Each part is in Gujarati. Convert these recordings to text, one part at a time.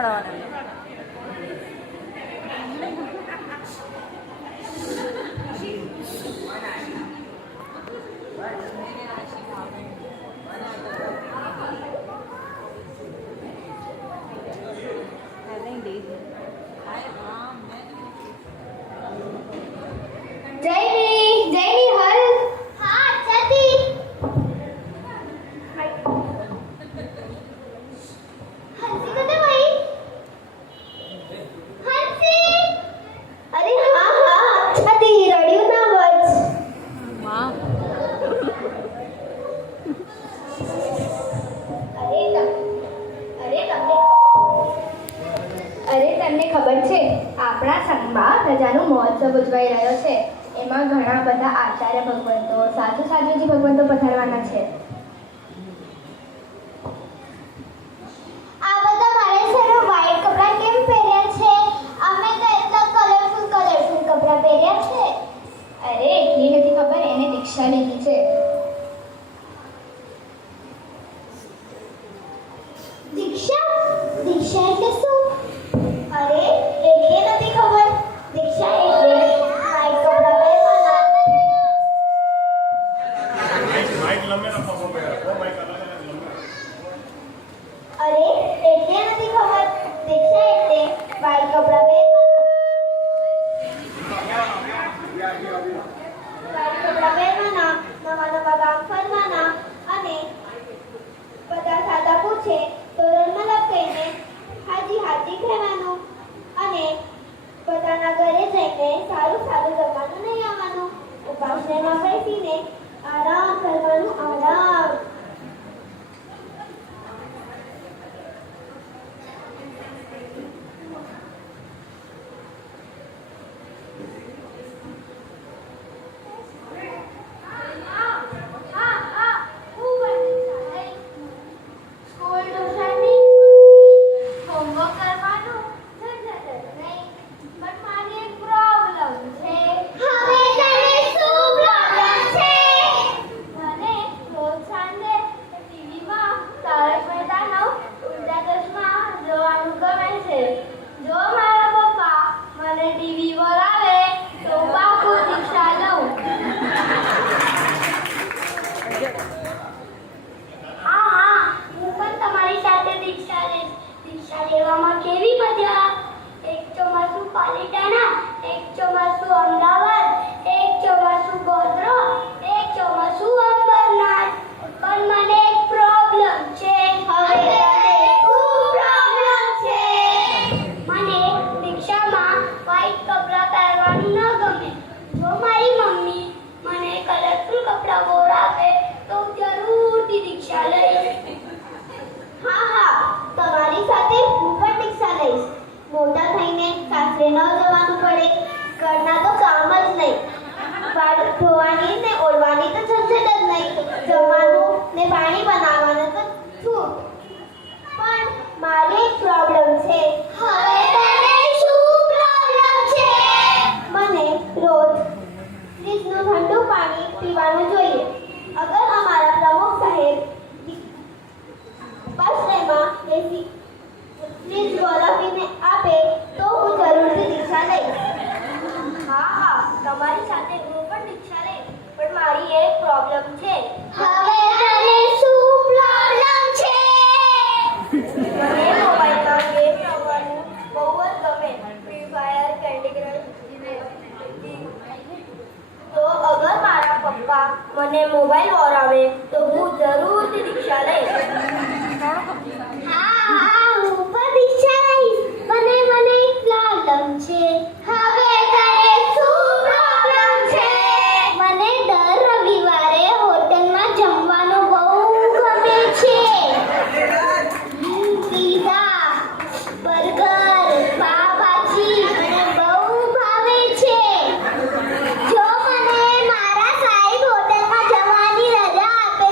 ચડાવવાના. રજાનો મહોત્સવ ઉજવાઈ રહ્યો છે. એમાં ઘણા બધા આચાર્ય ભગવંતો, સાધુ સાધ્વીજી ભગવંતો પધારવાના છે. આ બધા મારે સર વ્હાઈટ કપડાં કેમ પહેર્યા છે? અમે તો એટલા કલરફુલ કપડાં પહેર્યા છે. અરે એટલી નથી ખબર, એને દીક્ષા લીધી છે. દીક્ષા એટલે શું? અરે એટલે નથી ખબર. દીક્ષા એટલે વ્હાઈટ કપડાં પહેરવાના. અરે એટલે નથી ખબર. દીક્ષા એટલે વ્હાઈટ કપડાં પહેરવાના, નવા ગામ ફરવાના અને બધા સાદા પૂછે તો રણમાં કહીને હાજી હાજી કહેવાનું અને બધાના ઘરે જઈને સારું જમવાનું નહીં આવવાનું. ઉપાસનામાં બેસીને આરામ કરવાનું. આરામ. મને મોબાઈલ વોરાવે તો હું જરૂરથી દીક્ષા લઈશ. હા હું પણ દીક્ષા લઈશ. મને એક પ્રોબ્લેમ છે. હવે તને શું પ્રોબ્લેમ છે? મને દર રવિવારે હોટલમાં જમવાનું બહુ ગમે છે. પીઝા, બર્ગર, પાવભાજી મને બહુ ભાવે છે. જો મને મારા સાહેબ હોટલમાં જવાની રજા આપે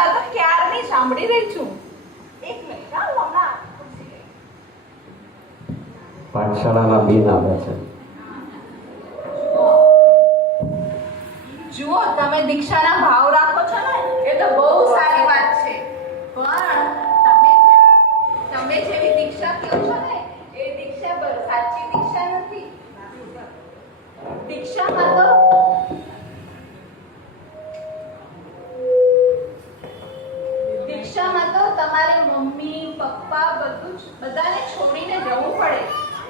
વાતો ક્યારની સાંભળી રહી છું. એક મિનિટ હા, હું હમણાં પૂછી લઈશ. પાઠશાળાના બિન આવે છે. જુઓ, તમે દીક્ષાના ભાવ રાખો છો ને એ તો બહુ સારી વાત છે, પણ તમે જેવી દીક્ષા કહો છો ને એ દીક્ષા સાચી દીક્ષા નથી. દીક્ષામાં તો તમારે મમ્મી પપ્પા બધાને છોડીને જવું પડે,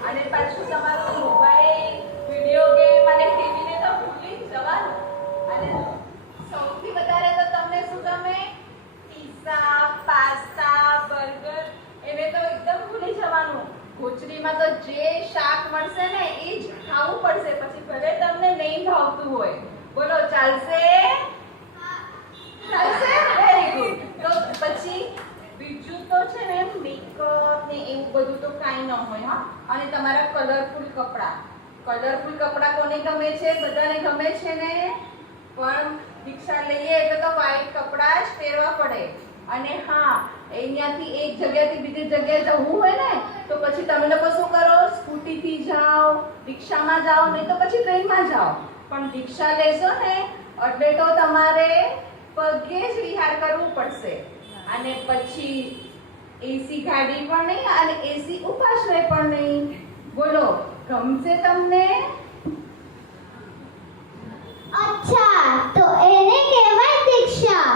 અને પાછું તમારો મોબાઈલ વિડીયો ગેમ અને ટીવીને તો ભૂલી જ જવાનું. અને સૌથી વધારે તો તમને શું ગમે? પિઝા, પાસ્તા, બર્ગર, એને તો એકદમ ભૂલી જવાનું. ગોચરીમાં તો જે શાક મળશે ને એ જ ખાવું પડશે, પછી ભલે તમને નહીં ભાવતું હોય. બોલો, ચાલશે? ચાલશે? Very good. તો પછી બીજું તો છે ને મેકઅપ ને એવું બધું તો કાંઈ ન હોય. હા, અને તમારા કલરફુલ કપડાં કોને ગમે છે? બધાને ગમે છે ને? પણ દીક્ષા લઈએ એટલે તો વ્હાઈટ કપડાં જ પહેરવા પડે. અને હા, અહીંયાથી એક જગ્યાથી બીજી જગ્યાએ જવું હોય ને તો પછી તમે લોકો શું કરો? સ્કૂટીથી જાઓ, રિક્ષામાં જાઓ, નહીં તો પછી ટ્રેનમાં જાઓ. પણ દીક્ષા લેશો ને એટલે તો તમારે પગે જ વિહાર કરવું પડશે. અને પછી એસી ગાડી પણ નહીં અને એસી ઉપાશ્રય પણ નહીં. બોલો, ગમશે તમને? અચ્છા, તો એને કહેવાય દીક્ષા.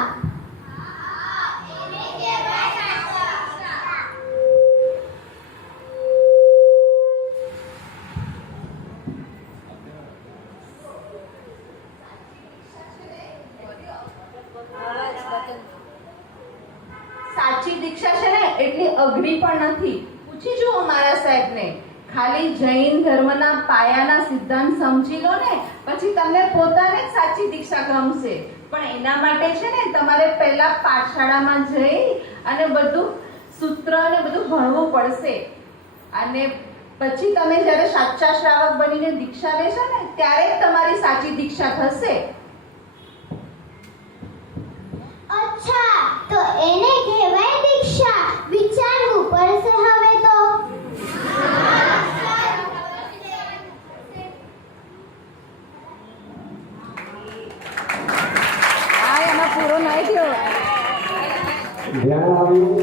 સાચી દીક્ષા છે ને એટલી અઘરી પણ નથી. પૂછી જુઓ મારા સાહેબને. ખાલી જૈન ધર્મના પાયાના સિદ્ધાંત સમજી લો ને પછી તમને પોતાને જ સાચી દીક્ષા ગમશે. પણ એના માટે છે ને તમારે પહેલા પાઠશાળામાં જઈ અને બધું સૂત્ર ને બધું ભણવું પડશે. અને પછી તમે જ્યારે સાચા શ્રાવક બનીને દીક્ષા લેશો ને ત્યારે જ તમારી સાચી દીક્ષા થશે. અચ્છા, તો એને કહેવાય દીક્ષા. વિચારવું પડશે હવે તો. ધ્યાન આવ્યું?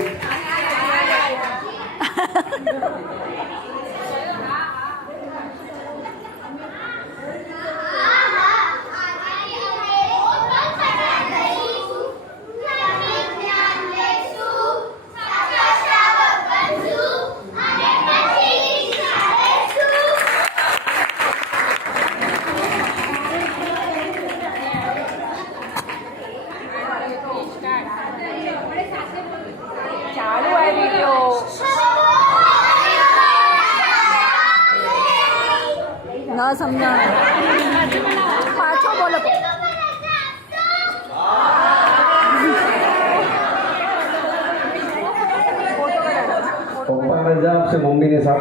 ચાલુ આ વિડિયો ના સમજાણ પાછો બોલો. પપ્પા રજા આપશે મમ્મીની સાથે.